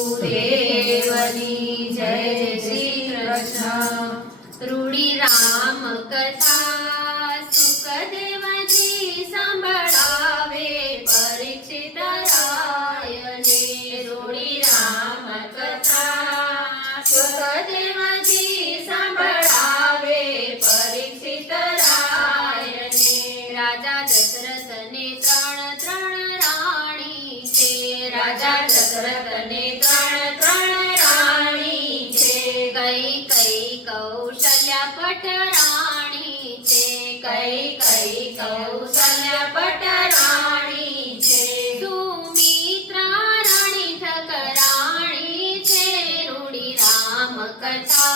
गुरुदेवनी जय श्री कृष्ण। रूढी राम कथा सुखदेवजी सांभाळावे परीक्षित रायने। रूढी राम कथा सुखदेवजी सांभाळावे परीक्षित रायने। राजा दशरथने त्रण राणीचे। राजा दशरथने त्रण राणीचे। कैकेयी कौशल्या पटराणीचे। कैकेयी कौशल्या पटराणीचे। सुमित्रा राणी ठकराणीचे। रूढी राम कथा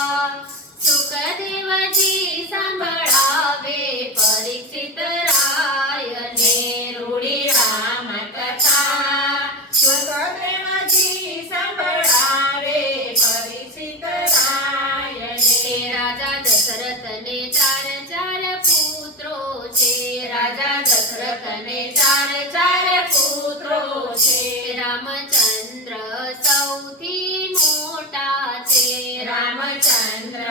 सुखदेवजी सांभाळावे परीक्षित रायने। रूढी राम कथा सुखदेवजी सांभाळावे परीक्षित रायने। राजा दशरथने चार पुत्रोचे। राजा दशरथने चार पुत्रोचे। रामचंद्र सौथी मोठाचे। रामचंद्र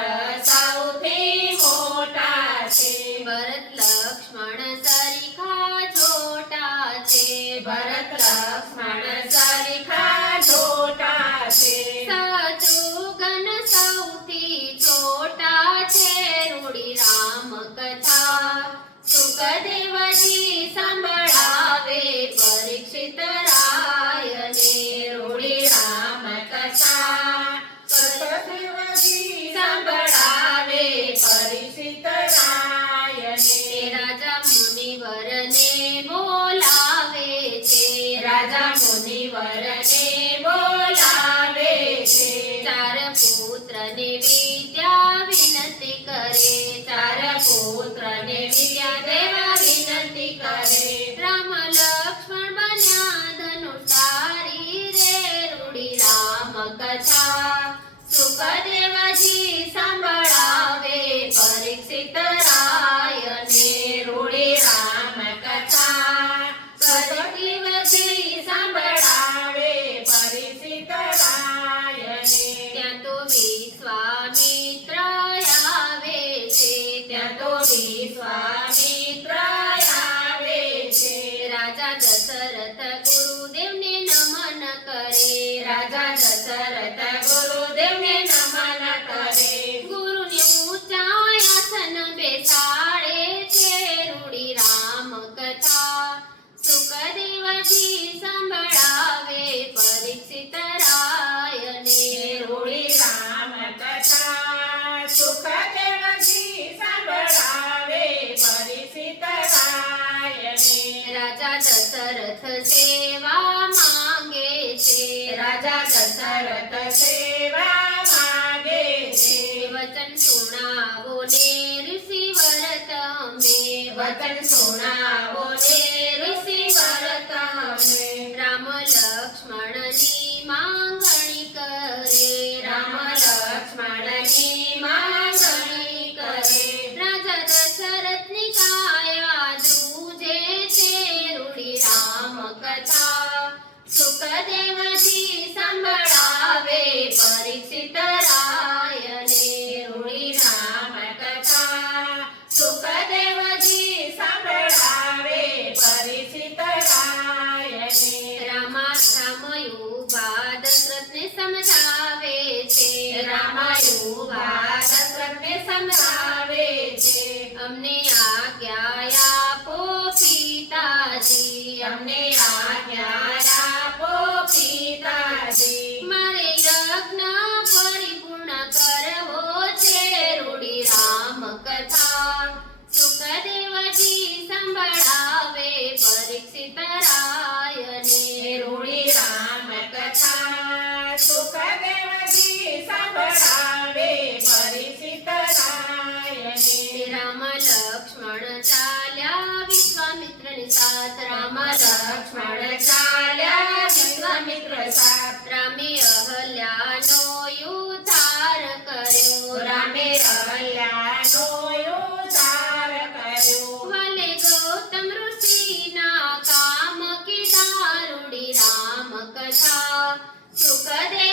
सौथी मोठाचे। भरत लक्ष्मण सरिखा छोटाचे। भरत लक्ष्मण सरिखा छोटाचे। शत्रुघ्न सौथी छोटाचे। रूढी राम कथा सुखदेवजी सांभाळावे परीक्षित रायने। रूढी राम कथा सुखदेवजी सांभाळावे परीक्षित रायने। राजा मुनिवरने बोलावेचे। राजा मुनिवरने बोलावेचे। चार पुत्रने विद्या विनंती करे। चार पुत्रने विद्या देवा विनंती करे। राम लक्ष्मण बन्या धनुष्धारी रे। रूढी राम कथा सुखदेवजी सांभाळावे परीक्षित रायने। रूढी राम कथा सुखदेवजी सांभाळावे परीक्षित रायने। त्या तो विश्वामित्र यावेचे। त्या तो विश्वामित्र यावेचे। राजा दशरथ गुरुदेवने नमन करे। राजा दशरथ गुरुदेवने नमन करे। गुरुने उच्चासन बेसाडेचे। रूढी राम कथा सुखदेवजी सांभाळावे परीक्षित रायने। रूढी राम कथा सुखदेवजी सांभाळावे परीक्षित रायने। राजा दशरथ सेवा मागेचे। राजा दशरथ सेवा मागेचे। वचन सुनावोने ऋषी वरतमे। वचन सुनावोने ऋषी वरतमे। राम लक्ष्मणनी मागणी करे। राम लक्ष्मणनी मागणी करे। राजा दशरथनी काया दूजेचे। रूढी राम कथा सुखदेवजी सांभाळावे परीक्षित रायने। रूढी राम कथा सुखदेवजी सांभाळावे परीक्षित रायने। रामयुगा दशरथने समजावेचे। रामयुगा दशरथने समजावेचे। अमने आज्ञा आपो पिताजी। अमने आज्ञा आपो पिताजी। मारे यज्ञ परिपूर्ण करवो छे। रूढी राम कथा सुखदेवजी सांभाळावे परीक्षित रायने। रूढी राम कथा सुखदेवजी सांभाळावे परीक्षित रायने। राम लक्ष्मण चाल्या विश्वामित्रनी साथ। राम लक्ष्मण चाल्या विश्वामित्र साथ। रामे अहल्यानो युद्धार कर्यो। रामे अहल्यानो युद्धार कर्यो। वाले गौतम ऋषीना काम कीधा। रूढी राम कथा सुखदेव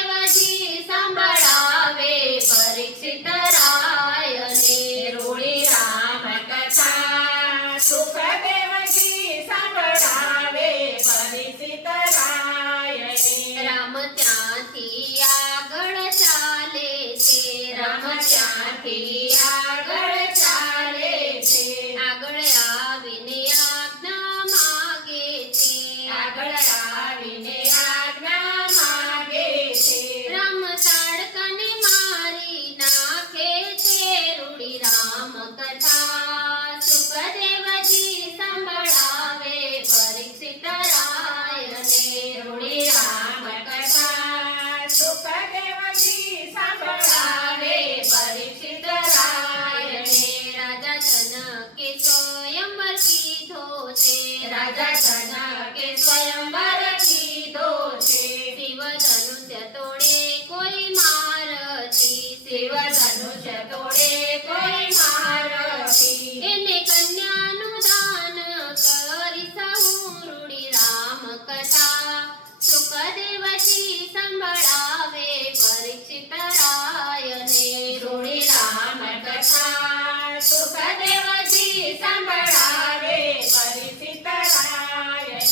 રાજા જનકે સ્વયંવર કીધો છે શિવ ધનુષ્ય તોડે કોઈ મારથી શિવ ધનુષ્ય તોડે કોઈ મારથી એને કન્યાનું દાન કરી સહુ રૂડી રામ કથા સુખદેવજી સંભળાવે પરીક્ષિત રાયને રૂડી રામ કથા સુખદેવજી સંભળાવે પરીક્ષિત રાયને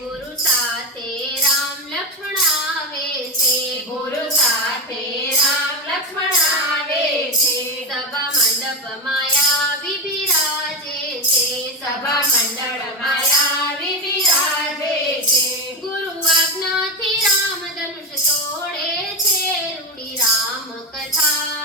ગુરુ સાથે રામ લક્ષ્મણ આવે છે ગુરુ સાથે રામ લક્ષ્મણ આવે છે સભા મંડપ માયા બિરાજે છે સભા મંડળ માયા વિરાજે છે ગુરુ આજ્ઞાથી રામ ધનુષ તોડે છે રૂડી રામ કથા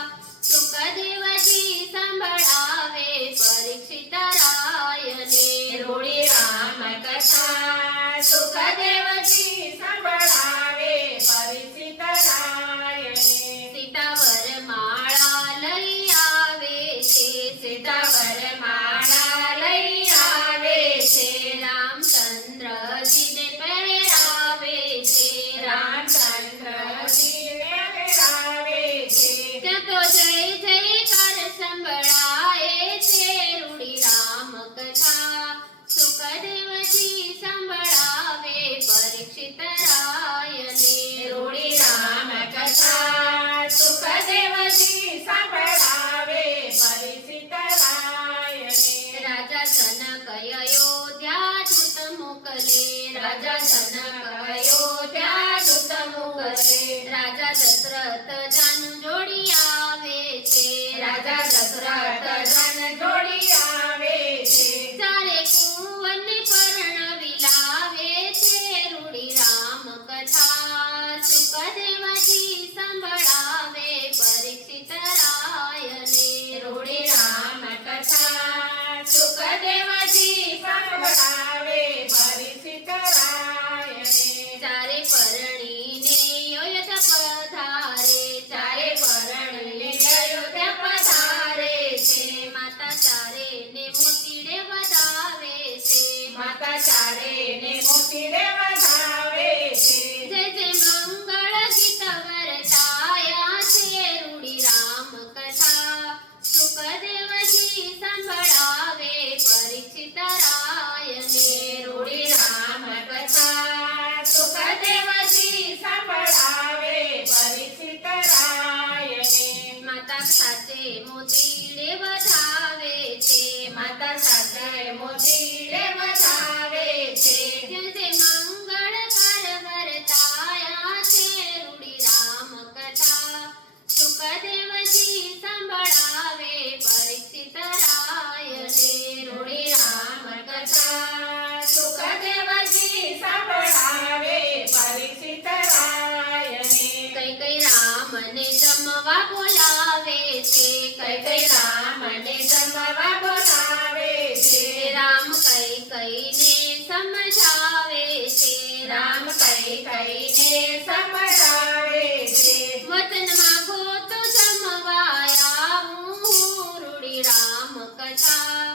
સુખદેવજી સંભળાવે પરીક્ષિત રાયને રૂડી રામ કથા સુખદેવજી સંભળાવે પરીક્ષિત રાયને સીતાવર માળા લઈ આવે છે સીતાવર માળા લઈ આવે છે રામચંદ્રજીને પહેરાવે છે રામચંદ્રજીને પહેરાવે છે ત્યાં તો જય જયકાર સંભળાય છે રૂડી રામ કથા સુખદેવજી સંભળાવે પરીક્ષિત રાયને રૂડી રામ કથા સુખદેવજી સંભળાવે પરીક્ષિત રાયને રાજા જનક અયોધ્યા દૂત મોકલે રાજા જનક અયોધ્યા દૂત મોકલે રાજા દશરથ જન જોડી આવે છે રાજા દશરથ જન જોડી આવે છે ચારે કુંવરને પરણાવી લાવે છે રૂડી રામ કથા સુખદેવજી સંભળાવે પરીક્ષિત રાયને રૂડી રામ કથા સુખદેવજી સંભળાવે પરીક્ષિત રાયને ચારે પરણીને અયોધ્યા પધારે ચારે પરણીને અયોધ્યા પધારે છે માતા ચારે ને મોતીડે વધાવે છે માતા ચારે ને મોતીડે વધાવે છે જય જય મંગળ ગીત વરસાયા છે રૂડી રામ કથા સુખદેવજી સંભળાવે પરીક્ષિત રાયને રૂડી રામ કથા સુખદેવજી સંભળાવે પરીક્ષિત રાયને માતા સાથે મોતીડે વધાવે છે માતા સાથે મોતીડે વધાવે છે જય જય મંગળ કર વરતાયા છે રૂડી રામ કથા સુખદેવજી સંભળાવે પરીક્ષિત રાયને રૂડી રામ કથા સુખદેવજી સંભળાવે પરીક્ષિત રાયને કઈ કઈ રામને જમવા બોલાવે છે કઈ કઈ રામને જમવા બોલાવે છે રામ કઈ કઈને સમજાવે છે રામ કઈ કઈને સમજાવે છે વતન માંગો તો જમવા આવું રૂડી રામ કથા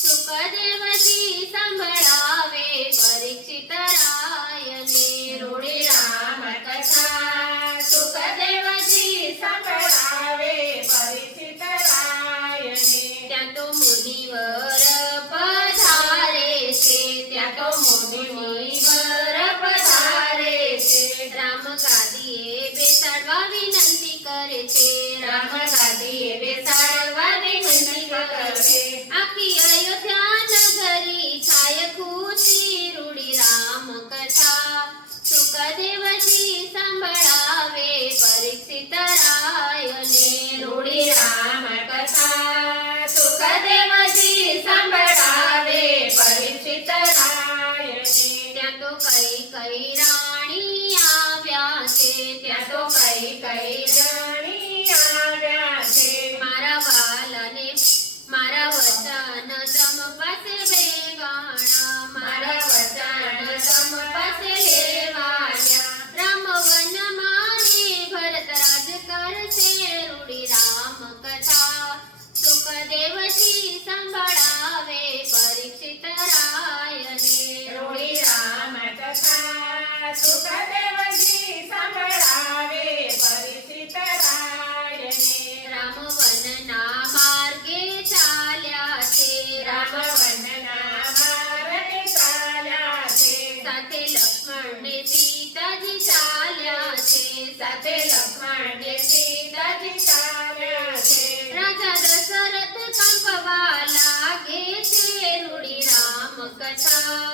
સુખદેવજી સંભળાવે પરીક્ષિત રાયને રૂડી રામ કથા સુખદેવજી સંભળાવે પરીક્ષિત રાયને ત્યાં તો મુનિવર પધારે છે ત્યાં તો મુનિવર પધારે છે રામ ગાદીએ બેસાડવા વિનંતી કરે છે રામ ગાદીએ બેસાડવા વિનંતી કરે છે આખી અયોધ્યા નગરી થાય ખુશી રૂડી રામ કથા સુખદેવજી સંભળાવે પરીક્ષિત રાયને રૂડી રામ કથા સુખદેવજી સંભળાવે પરીક્ષિત રાયને ત્યાં તો કઈ કઈ રાણી આવ્યા છે ત્યાં તો કઈ કઈ રાણી આવ્યા છે મારા વાલને મારા વચન તમ પાસે બેગાણા મારા વચન તમ પાસે લેવાયા રામ વનમાં ને ભરત રાજ કરશે રૂડી રામ કથા સુખદેવજી સંભળાવે પરીક્ષિત રાયને સાથે લક્ષ્મણને સીતાજી ચાલ્યા છે. રાજા દશરથ કંપવા લાગે છે રૂડી રામ કથા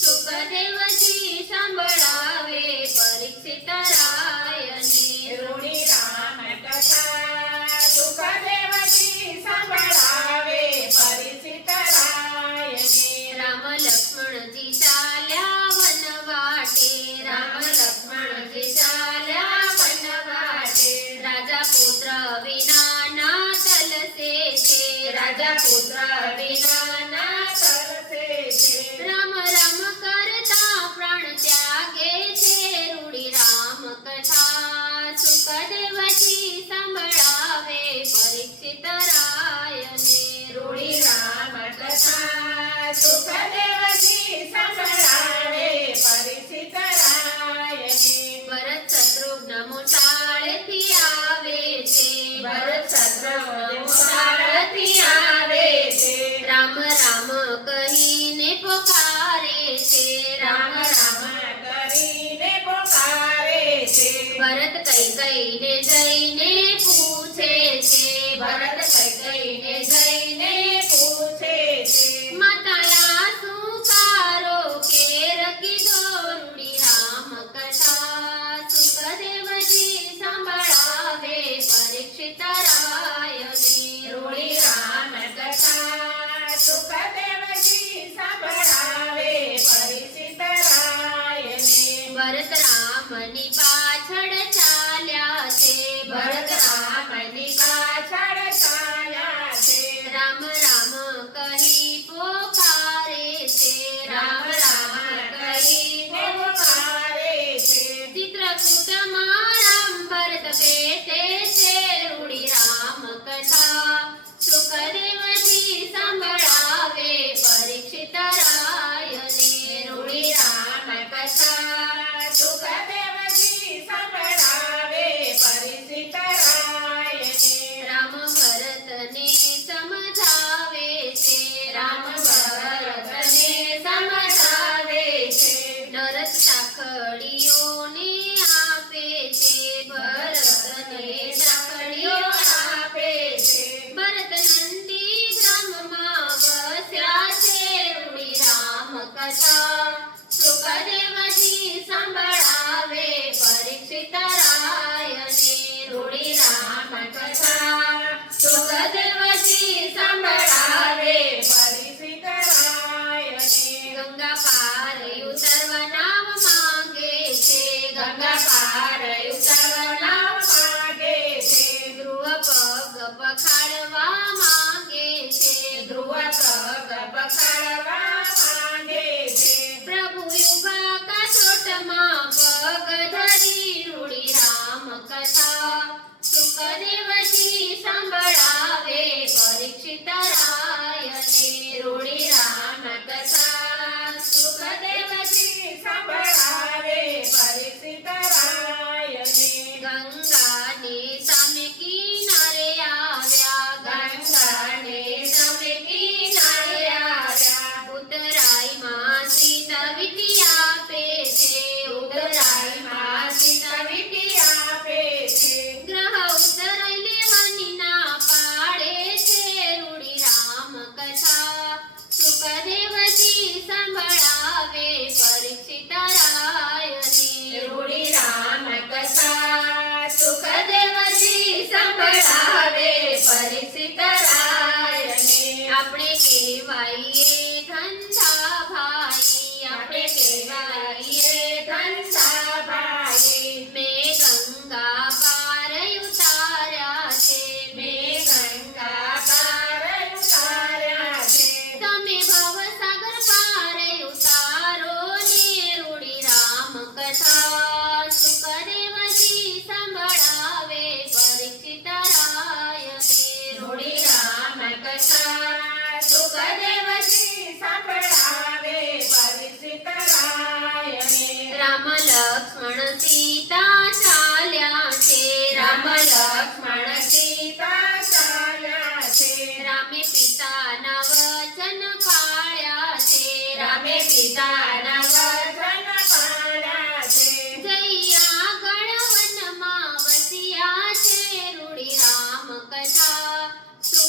સુખદેવજી સંભળાવે પરીક્ષિત રાયને રૂડી રામ કથા સુખદેવજી સંભળાવે પરીક્ષિત રાયને. રામ લક્ષ્મણજી ચાલ્યા વનવાટે રામ લક્ષ્મણજી ચાલ્યા વનવાટે. રાજા પુત્ર વિનાના તલસે છે રાજા પુત્ર વિનાના તરસે છે. રામ રામ કરતા પ્રાણ ત્યાગે છે રૂડી રામ કથા સુખદેવજી સંભળાવે પરીક્ષિત રાયને રૂડી રામ કથા સુખદેવજી સંભળાવે પરીક્ષિત રાયને. ભરત શત્રુઘ્ન મોસાળેથી આવે છે ભરત શત્રુઘ્ન મોસાળથી આવે છે. રામ રામ કહીને પોકારે છે રામ રામ કરીને પોકારે છે. ભરત કઈ જઈને પૂછે છે ભરત કઈને જઈને પૂછે છે. માતાયા શું કારો કેર કીધો રૂડી રામ કથા સુખદેવજી સંભળાવે પરીક્ષિત રાયને રૂડી રામ કથા સુખદેવજી સંભળાવે પરીક્ષિત રાયને. ભરત રામની પાછળ ચાલ્યા છે ભરત રામની પાછળ ચાલ્યા છે. રામ રામ કહી પોકારે છે રામ રામ કરીને પોકારે છે. ચિત્રકૂટમાં રામ ભરત બેઠે છે રૂડી રામ કથા સુખદેવજી સંભળાવે પરીક્ષિત રાયને રૂડી રામ કથા સુખદેવજી સંભળાવે પરીક્ષિત રાયને. રામ ભરતને સમજાવે છે રામ ભરતને સમજાવે છે. નરસ સાંકળીઓને આપે છે ભરતને સાંકળીઓ આપે છે. ભરત નંદી ગ્રામમાં વસ્યા છે રૂડી રામ કથા સુખદેવજી સંભળાવે પરીક્ષિત રાયને રૂડી રામ કથા સુખદેવજી સંભળાવે પરીક્ષિત રાયને. ગંગા પાર ઉતરવા નાવ માંગે છે ગંગા પાર ઉતરવા માંગે છે. ધ્રુવ પગ પખાડવા માંગે છે ધ્રુવ પગ પકડવા માંગે છે. પ્રભુ યુગા કાસોટમાં પગ ધરી રૂડી રામ કથા સુખદેવજી સંભળાવે પરીક્ષિત રાયને રૂડી રામ કથા સુખદેવજી સંભળાવે પરીક્ષિત રાયને. ગંગાને સામે કિનારે આવ્યા ગંગાને સામે કિનારે આવ્યા. ઉતરાઈમાં સીતા વીંટી આપે છે ઉતરાઈમાં સીતા વીંટી આપે છે. ગ્રહ ઉતરાઈ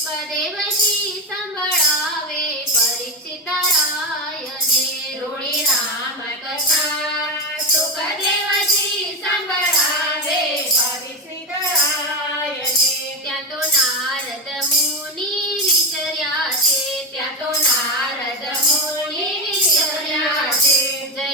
સુખદેવજી સંભળાવે પરીક્ષિત રાયને. રૂડી રામ કથા સુખદેવજી સંભળાવે પરીક્ષિત રાયને. ત્યાં તો નારદ મુનિ વિચર્યા છે, ત્યાં તો નારદ મુનિ વિચર્યા છે. જય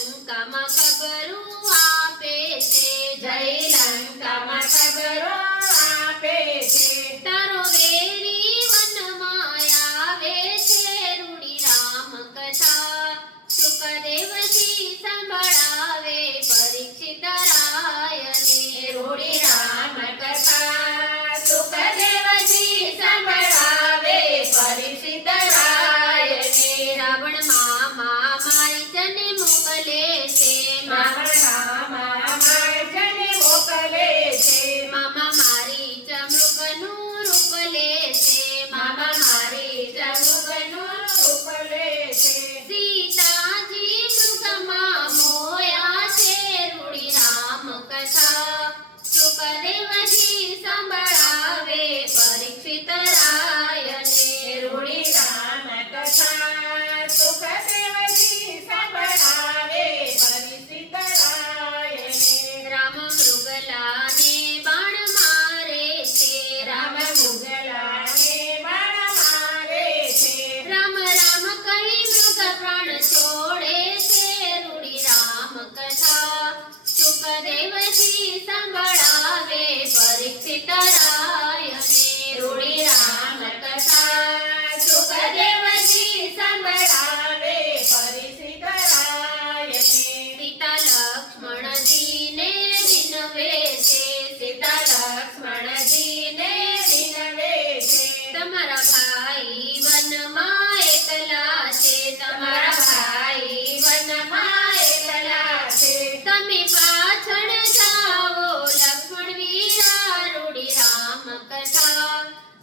લંકામાં ખબરું આપે છે, જય લંકામાં ખબરો આપે છે. તારો વેરી વનમાં આવે છે. રૂડી રામ કથા સુખદેવજી સંભળાવે પરીક્ષિત રાયને. રૂડી રામ કથા સુખદેવજી સંભળાવે પરીક્ષિત રાયને. રાવણ મામા મારીચને મોકલે છે, રાવણમાં માર્જને મોકલે છે. મામા મારીચ મૃગનું રૂપ લે છે, મામા મારી જમુકનું રૂપ લે છે. સીતાજી મૃગમાં મોયા છે. રૂડી રામ કથા સુખદેવજી સંભળાવે પરીક્ષિત રાયને. રૂડી રામ કથા સુખદેવજી સંભળાવે પરીક્ષિત રાયને. રામ મૃગલાને બાણ મારે છે, રામ મુગલાને બાણ મારે છે. રામ રામ કહી મૃગ પ્રાણ છોડે છે. રૂડી રામ કથા સુખદેવજી સંભળાવે પરીક્ષિત રાયને. રૂડી રામ કથા સુખદેવજી સંભળાવે પરીક્ષિત રાયને. સીતા લક્ષ્મણજીને વિનવે છે, સીતા લક્ષ્મણજીને વિનવે છે. તમારા ભાઈ વનમાં એકલા છે, તમારા ભાઈ વનમાં એકલા છે. તમે પાછળ જાઓ લક્ષ્મણ વીરા. રૂડી રામ કથા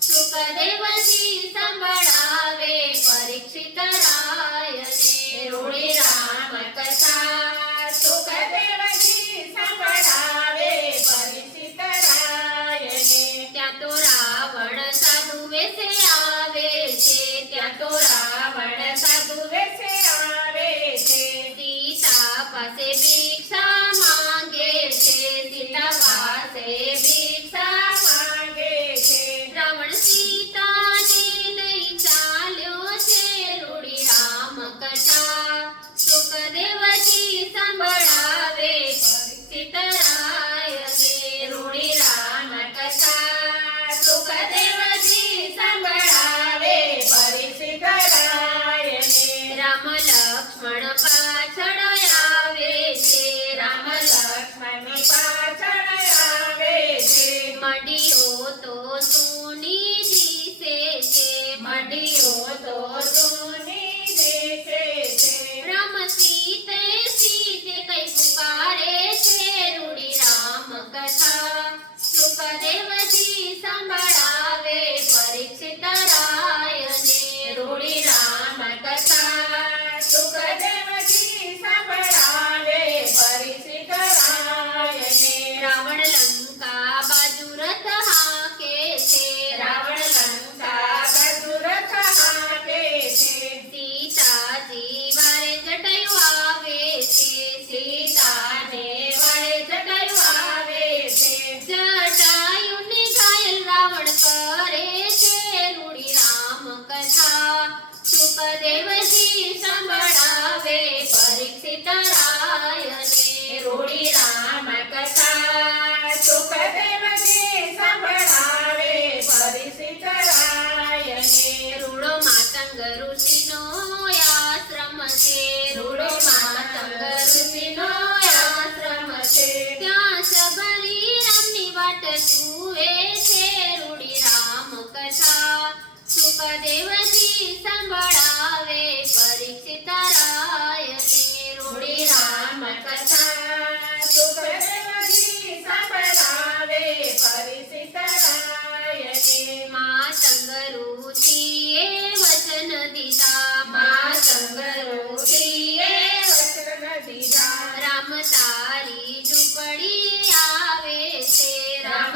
સુખદેવજી સંભળાવે પરીક્ષિત રાયને. રૂડી રામ કથા સુખદેવજી સંભળાવે પરીક્ષિત રાયને. ત્યાં તો રાવણ સાધુ વેશે આવે છે, ત્યાં તો રાવણ સાધુ વેશે આવે છે. સીતા પાસે ભિક્ષા માંગે છે, સીતા પાસે ભિક્ષા માંગે છે. રાવણ સીતાને લઈ ચાલ્યો છે. રૂડી રામ કથા સુખદેવજી સંભળાવે પરીક્ષિત રાયને. રૂડી રામ કથા સુખદેવજી સંભળાવે પરીક્ષિત રાયને. રામ લક્ષ્મણ પાછળ આવે છે, રામ લક્ષ્મણ પાછળ આવે છે. મડીઓ તો સુની દિશે છે, મડીઓ તો સોની દેશે છે. રામ સીતે સીતે કઈ પુકારે છે. રૂડી રામ કથા સુખદેવજી સંભળાવે પરીક્ષિત રાયને. રૂડી રામ કથા સુખદેવજી સંભળાવે પરીક્ષિત રાયને. રાવણ લંકા બાજુ રથ હાકે છે, રાવણ લંકા બાજુ રથ હાકે છે. સીતાજી વારે જટાયુ આવે છે, સીતાને વળે જટાયુ આવે છે. જટાયુને ઘાયલ રાવણ કરે છે. રૂડી રામ કથા સુખદેવજી સંભળાવે પરીક્ષિત રાયને. રૂડી રામ કથા સુખદેવજી સંભળાવે પરીક્ષિત રાયને. રૂડો માતંગ ઋષિનો આશ્રમ છે, રૂડો માતંગ ઋષિનો આશ્રમ છે. ત્યાં શબરી રામની વાટ જુએ છે. રૂડી રામ કથા સુખદેવજી સંભળાવે પરીક્ષિત રાયને. રૂડી રામ કથા સુખદેવજી સંભળાવે પરીક્ષિત રાયને. માતંગ ઋષિએ વચન દીધા, માતંગ ઋષિએ વચન દીધા. રામ તારી ઝૂંપડી આવે છે, રામ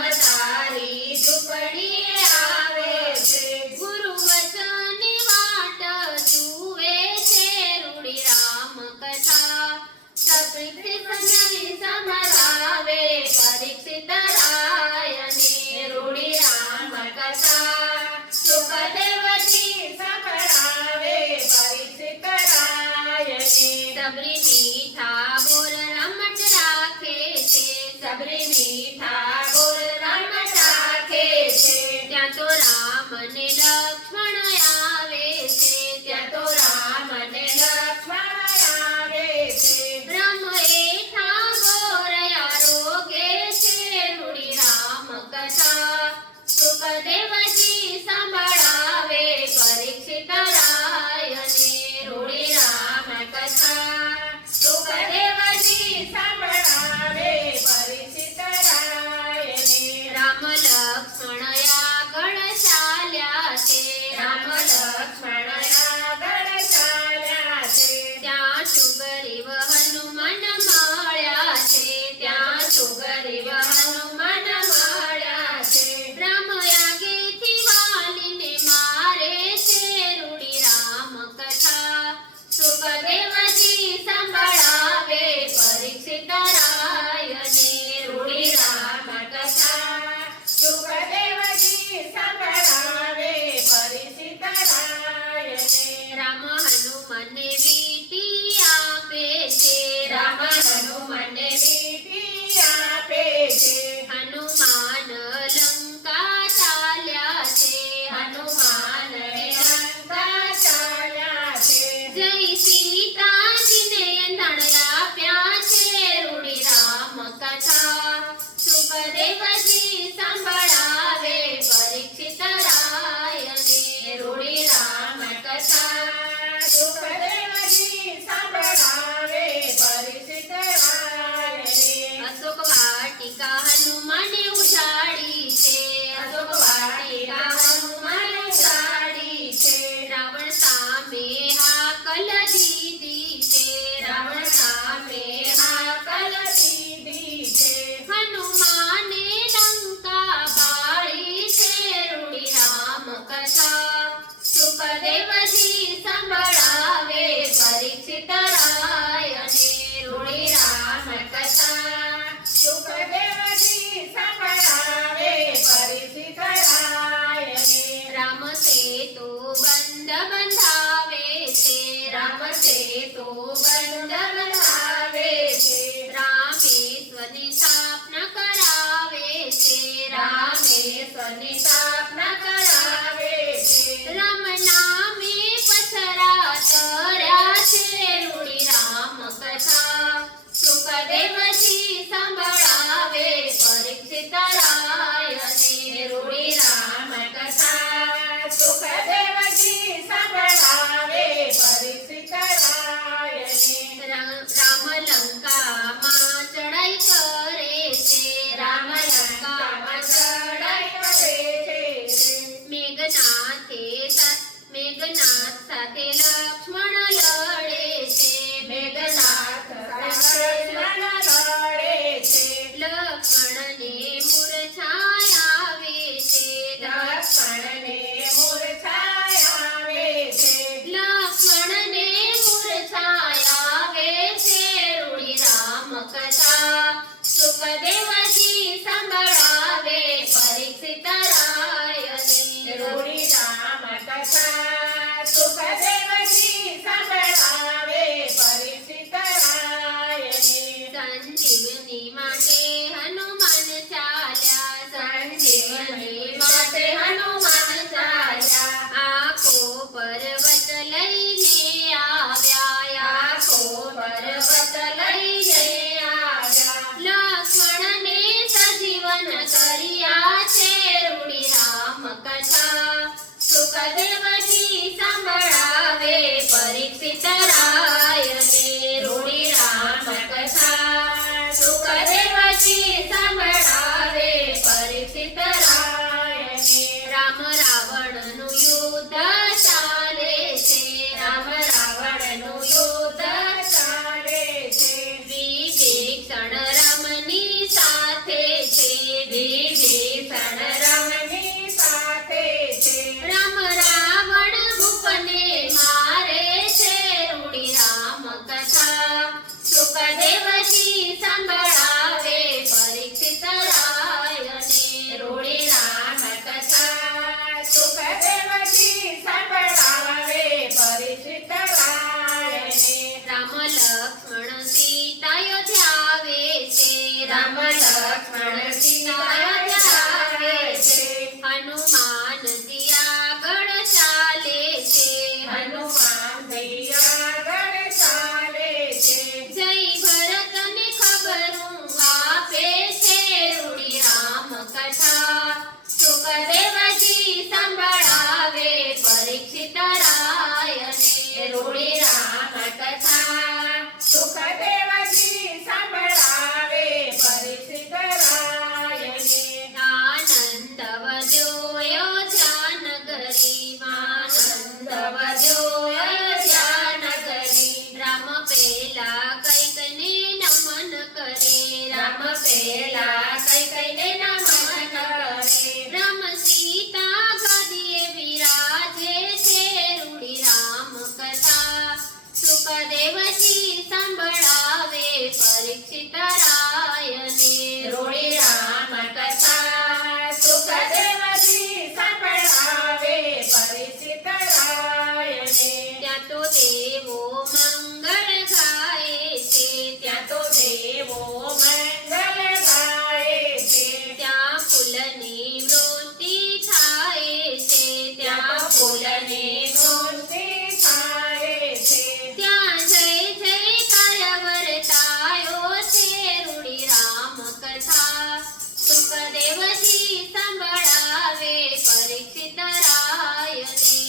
પરીક્ષિતરાયને રૂડી રામ કથા સુખદેવજી સંભળાવે પરીક્ષિતરાયને. રામ લંકામાં ચડાઈ કરે છે રામ લંકામાં ચડાઈ કરે છે. મેઘનાથ સાથે લક્ષ્મણ લડે છે મેઘનાથ લક્ષ્મણ લડે છે. લક્ષ્મણને મૂર્છાય આવે છે લક્ષ્મણને મૂર્છાય આવે છે. લક્ષ્મણને મૂર્છાય આવે છે રૂડી રામ કથા સુખદેવજી સંભળાવે પરીક્ષિતરાયને રૂડી રામ કથા સુખદેવજી સંભળાવે પરીક્ષિતરાયને. સંજીવની માટે હનુમાન ચાલ્યા સંજીવની માટે હનુમાન ચાલ્યા. આખો પર્વત લઈને આવ્યા આખો પર્વત લઈને આવ્યા. લક્ષ્મણને સજીવન કર્યા છે રૂડી રામ કથા સુખદેવજી સંભળાવે પરીક્ષિતરાયને રૂડી રામ કથા સુખદેવજી સંભળાવે પરીક્ષિતરાયને. રામ રાવણનું યુદ્ધ ચાલે છે રામ રાવણનું યુદ્ધ ચાલે છે. વિભીષણ રામની સાથે છે વિભીષણ રમની સાથે છે. રામ રાવણ ભૂપને મારે છે રૂડી રામ કથા સુખદેવજી સંભળાવે પરીક્ષિતરાયને રૂડી રામ કથા સુખદેવજી સંભળાવે પરીક્ષિતરાયને. રામ લક્ષ્મણ સીતા અયોધ્યા આવે છે રામ લક્ષ્મણ સીતા આવે છે. હનુમાનજી આગળ ચાલે છે હનુમાનજી આગળ ચાલે છે. જય ભરતને ખબરું આપે છે રૂડી રામ કથા સુખદેવજી સંભળાવે પરીક્ષિતરાયને રૂડી રામ કથા સુખદેવજી સંભળાવે પરીક્ષિતરાયને. આનંદ વધ્યો અયોધ્યાનગરીમાં આનંદ વધ્યો અયોધ્યાનગરી. રામ પેલા કૈકને નમન કરે રામ પેલા કૈકેયીને નમન કરે. રામ સીતા ગદીએ બિરાજે છે રૂડી રામ કથા સુખદેવજી સંભળાવે પરીક્ષિતરાયને રૂડી રામ કથા સુખદેવજી સંભળાવે પરીક્ષિતરાયને. ત્યાં તો દેવો મંગળ ગાય છે ત્યાં તો દેવો મંગળ ગાય છે. ત્યાં ફૂલની વૃષ્ટિ થાય છે ત્યાં ફૂલની વૃષ્ટિ થાય છે. ત્યાં જય જયકાર વર્તાયો છે રૂડી રામ કથા સુખદેવજી સંભળાવે પરીક્ષિતરાયને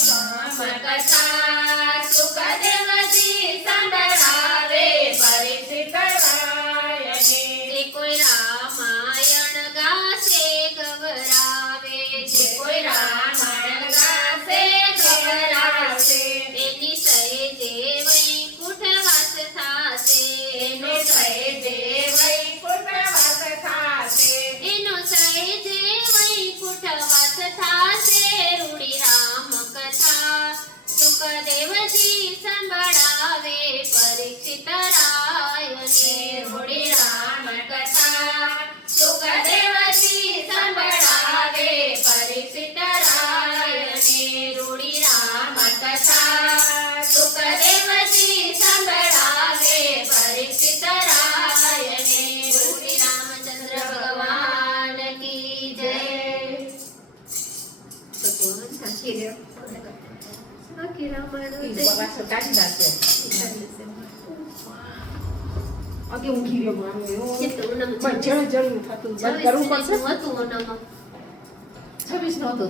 રામ કથા સુખદેવજી સંભળાવે પરીક્ષિતરાયને. જે કોઈ રામાયણ ગાશે ગવરાવે જે કોઈ રામાયણ ગાશે ગવરાશે. એની સહેજે વૈકુંઠવાસ થાશે એનો સહેજે વૈકુંઠવાસ થાશે. એનો સહેજે વૈકુંઠવાસ થાશે રૂડી રામ કથા સુખદેવજી સંભળાવે પરીક્ષિતરાયને રૂડી રામ કથા સુખદેવજી સંભળાવે પરીક્ષિતરાયને. રૂડી રામ કથા સુખદેવજી સંભળાવે પરીક્ષિતરાયને. શ્રી રામચંદ્ર ભગવાન કી જય આખી રામાયણ કાઢી નાખે. આગે ઊંઘી ગયો મારું એવું કેટલું નમ પણ જળ જળિયું થતું બંધ કરવું પડશે હતું નમ 26 નો હતો